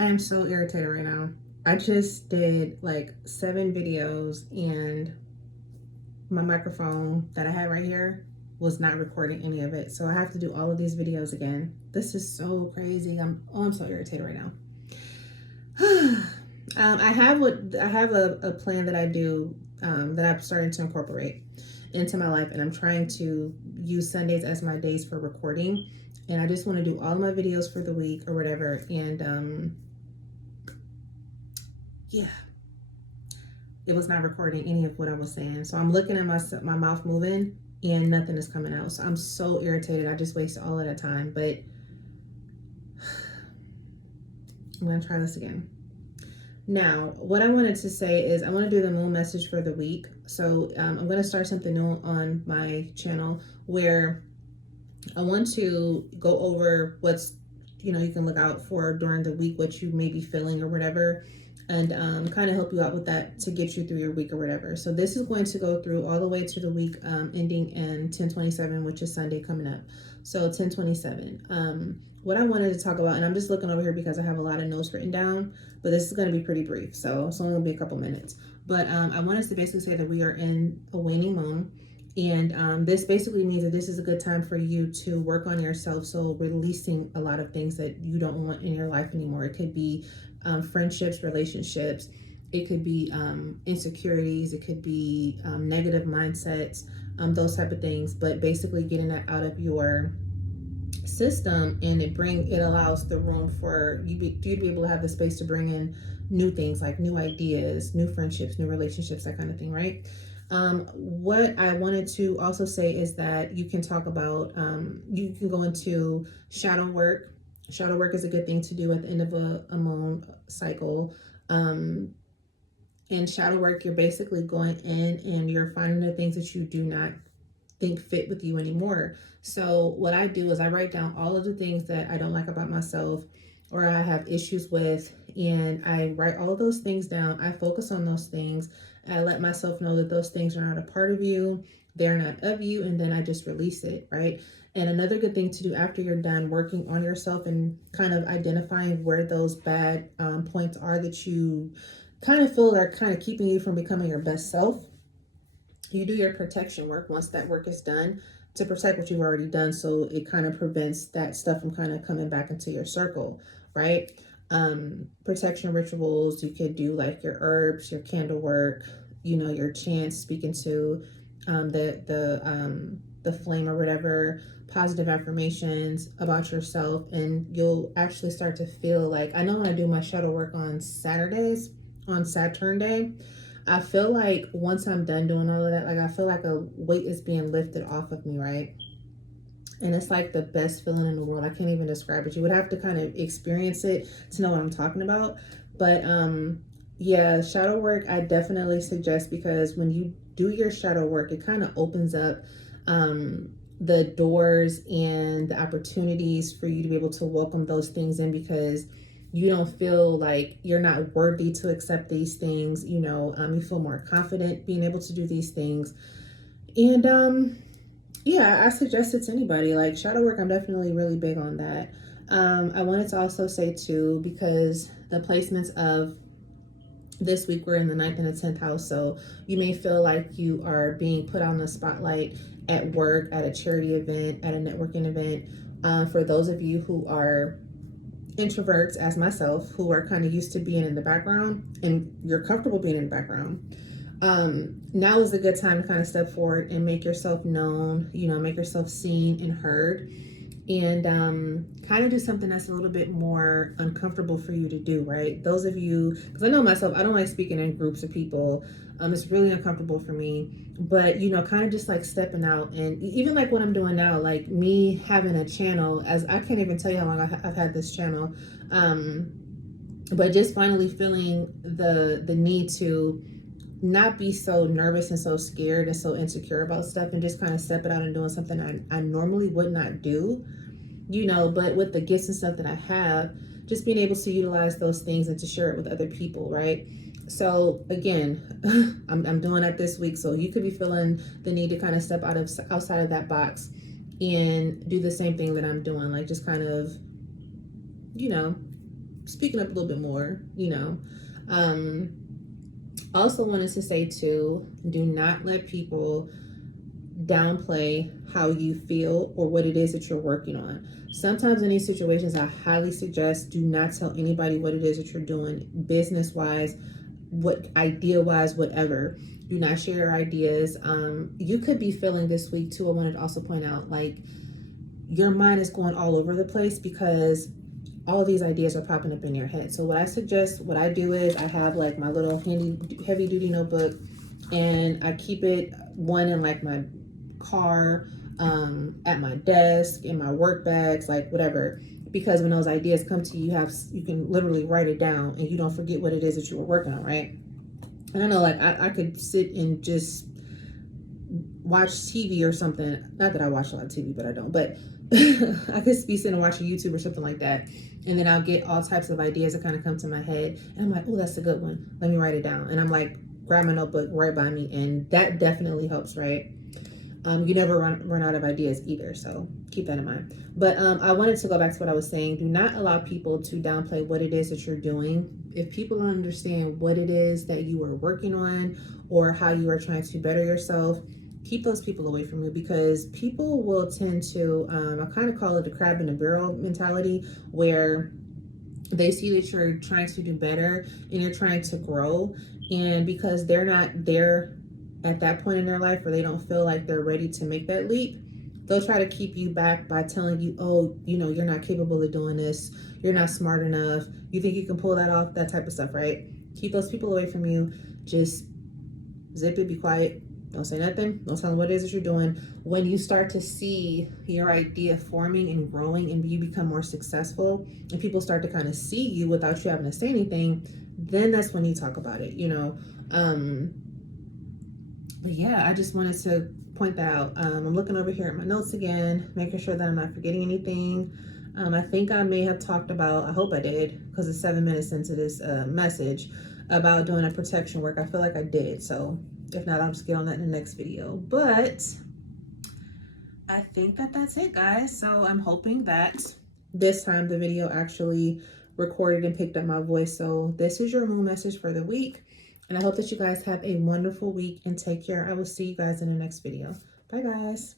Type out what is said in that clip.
I am so irritated right now. I just did like 7 videos and my microphone that I had right here was not recording any of it. So I have to do all of these videos again. This is so crazy. I'm so irritated right now. I have a plan that I do that I'm starting to incorporate into my life, and I'm trying to use Sundays as my days for recording. And I just want to do all my videos for the week or whatever. And yeah, it was not recording any of what I was saying. So I'm looking at my mouth moving and nothing is coming out. So I'm so irritated. I just wasted all of that time, but I'm gonna try this again. Now, what I wanted to say is I want to do the moon message for the week. So I'm going to start something new on my channel where I want to go over what's, you can look out for during the week, what you may be feeling or whatever, and kind of help you out with that to get you through your week or whatever. So this is going to go through all the way to the week ending in 10/27, which is Sunday coming up. So 10/27. What I wanted to talk about, and I'm just looking over here because I have a lot of notes written down, but this is going to be pretty brief, so it's only going to be a couple minutes. But I want us to basically say that we are in a waning moon. And this basically means that this is a good time for you to work on yourself. So releasing a lot of things that you don't want in your life anymore. It could be friendships, relationships. It could be insecurities. It could be negative mindsets, those type of things. But basically getting that out of your system, and it allows the room for you to be able to have the space to bring in new things, like new ideas, new friendships, new relationships, that kind of thing, right? What I wanted to also say is that you can talk about, you can go into shadow work. Shadow work is a good thing to do at the end of a moon cycle. In shadow work, you're basically going in and you're finding the things that you do not think fit with you anymore. So what I do is I write down all of the things that I don't like about myself or I have issues with, and I write all of those things down. I focus on those things. I let myself know that those things are not a part of you, they're not of you, and then I just release it, right? And another good thing to do after you're done working on yourself and kind of identifying where those bad points are that you kind of feel are kind of keeping you from becoming your best self, you do your protection work once that work is done to protect what you've already done, so it kind of prevents that stuff from kind of coming back into your circle, right? Protection rituals, you could do like your herbs, your candle work, your chants, speaking to the flame or whatever, positive affirmations about yourself, and you'll actually start to feel like, I know when I do my shadow work on Saturdays, on Saturn Day, I feel like once I'm done doing all of that, like I feel like a weight is being lifted off of me, right? And it's like the best feeling in the world. I can't even describe it. You would have to kind of experience it to know what I'm talking about. But yeah, shadow work I definitely suggest, because when you do your shadow work, it kind of opens up the doors and the opportunities for you to be able to welcome those things in, because you don't feel like you're not worthy to accept these things. You feel more confident being able to do these things. And yeah, I suggest it to anybody. Like shadow work, I'm definitely really big on that. I wanted to also say too, because the placements of this week we're in the 9th and the 10th house, so you may feel like you are being put on the spotlight at work, at a charity event, at a networking event. For those of you who are introverts, as myself, who are kind of used to being in the background and you're comfortable being in the background, now is a good time to kind of step forward and make yourself known, make yourself seen and heard, and kind of do something that's a little bit more uncomfortable for you to do, right? Those of you, because I know myself, I don't like speaking in groups of people. It's really uncomfortable for me. But kind of just like stepping out, and even like what I'm doing now, like me having a channel, as I can't even tell you how long I've had this channel, but just finally feeling the need to not be so nervous and so scared and so insecure about stuff, and just kind of step it out and doing something I normally would not do, but with the gifts and stuff that I have, just being able to utilize those things and to share it with other people, right? So again, I'm doing that this week, so you could be feeling the need to kind of step outside of that box and do the same thing that I'm doing, like just kind of, you know, speaking up a little bit more, you know. Also wanted to say too, do not let people downplay how you feel or what it is that you're working on. Sometimes in these situations, I highly suggest do not tell anybody what it is that you're doing, business wise, what idea wise, whatever. Do not share your ideas. You could be feeling this week too. I wanted to also point out, like, your mind is going all over the place because all of these ideas are popping up in your head. So what I suggest, what I do is I have like my little handy heavy duty notebook, and I keep it one in like my car, at my desk, in my work bags, like whatever. Because when those ideas come to you, you can literally write it down and you don't forget what it is that you were working on, right? And I know, like, I could sit and just watch TV or something. Not that I watch a lot of TV, but I don't. But I could be sitting and watching YouTube or something like that. And then I'll get all types of ideas that kind of come to my head. And I'm like, oh, that's a good one. Let me write it down. And I'm like, grab my notebook right by me. And that definitely helps, right? You never run out of ideas either. So keep that in mind. But I wanted to go back to what I was saying. Do not allow people to downplay what it is that you're doing. If people don't understand what it is that you are working on or how you are trying to better yourself, keep those people away from you, because people will tend to, I kind of call it the crab in the barrel mentality, where they see that you're trying to do better and you're trying to grow. And because they're not there at that point in their life where they don't feel like they're ready to make that leap, they'll try to keep you back by telling you, oh, you know, you're not capable of doing this. You're not smart enough. You think you can pull that off? That type of stuff, right? Keep those people away from you. Just zip it, be quiet. Don't say nothing. Don't tell them what it is that you're doing. When you start to see your idea forming and growing and you become more successful and people start to kind of see you without you having to say anything, then that's when you talk about it, you know. But yeah, I just wanted to point that out. I'm looking over here at my notes again, making sure that I'm not forgetting anything. I think I may have talked about, I hope I did, because it's 7 minutes into this message, about doing a protection work. I feel like I did. So if not, I'll just get on that in the next video. But I think that that's it, guys. So I'm hoping that this time the video actually recorded and picked up my voice. So this is your moon message for the week. And I hope that you guys have a wonderful week and take care. I will see you guys in the next video. Bye, guys.